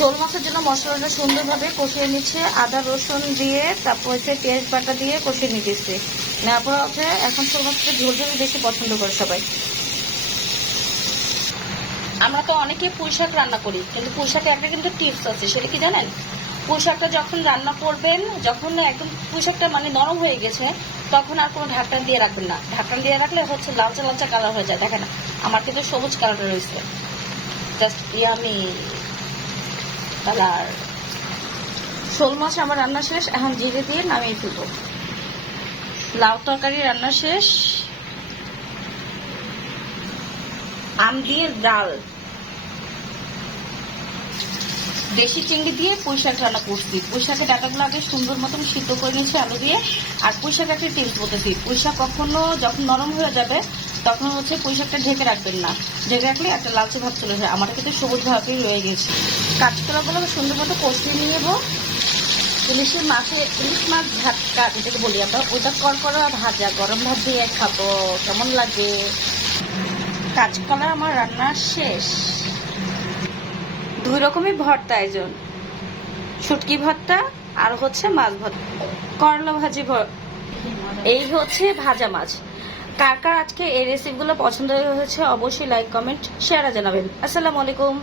শোল মাছের জন্য মশলাটা সুন্দরভাবে কষিয়ে নিচ্ছে, আদা, রসুন দিয়ে, তারপর হচ্ছে পেঁয়াজ বাটা দিয়ে কষিয়ে নিতেছে। নেওয়ার পর হচ্ছে এখন শোল মাছটা ঝোল ঝোল বেশি পছন্দ করে সবাই। আমরা তো অনেকে পুঁই শাক রান্না করি, কিন্তু পুঁই শাকে একটা কিন্তু টিপস আছে, সেটা কি জানেন? পুঁই শাকটা যখন রান্না করবেন, যখন একদম পুঁই শাকটা মানে নরম হয়ে গেছে, তখন আর কোনো ঢাকনা দিয়ে রাখবেন না। ঢাকনা দিয়ে রাখলে হচ্ছে লালচা লালচা কালার হয়ে যায়, দেখেন, আমার কিন্তু সবুজ কালারটা রয়েছে। জাস্ট ইয়ামি কালার শোল মাছ আমার রান্না শেষ, এখন জিরে দিয়ে নামিয়ে ফেলব লাউ তরকারি রান্না শেষ। আম দিয়ে ডাল। দেশি চিংড়ি দিয়ে পুঁই শাক রান্না করছি। পুঁই শাকের ডাটাগুলো আগে সুন্দর মতন সিদ্ধ করে নিয়েছি আলু দিয়ে। আর পুঁই শাক একটা টিপস বলতেছি, পুঁই শাক কখনো যখন নরম হয়ে যাবে তখন হচ্ছে পুঁই শাকটা ঢেকে রাখবেন না। ঢেকে রাখলে একটা লালচে ভাব চলে যায় আমার কিন্তু সবুজ ভাবই রয়ে গেছে। কাঁচকলাগুলো সুন্দর মতো কষিয়ে নিয়ে নেব। ইলিশের মাছে, ইলিশ মাছ ঝাটকা যেটাকে বলি আমরা, ওইটা করকরা ভাজা। গরম ভাত দিয়ে খাব। কেমন লাগে? কাঁচকলা আমার রান্না শেষ। দুই রকমই ভর্তা আয়োজন শুটকি ভর্তা আর হচ্ছে মাছ ভর্তা। করলা ভাজি ভর- এই হচ্ছে ভাজা মাছ। কার কার আজকে এই রেসিপিগুলো পছন্দ হয়েছে অবশ্যই লাইক কমেন্ট শেয়ারা জানাবেন। আসসালামু আলাইকুম।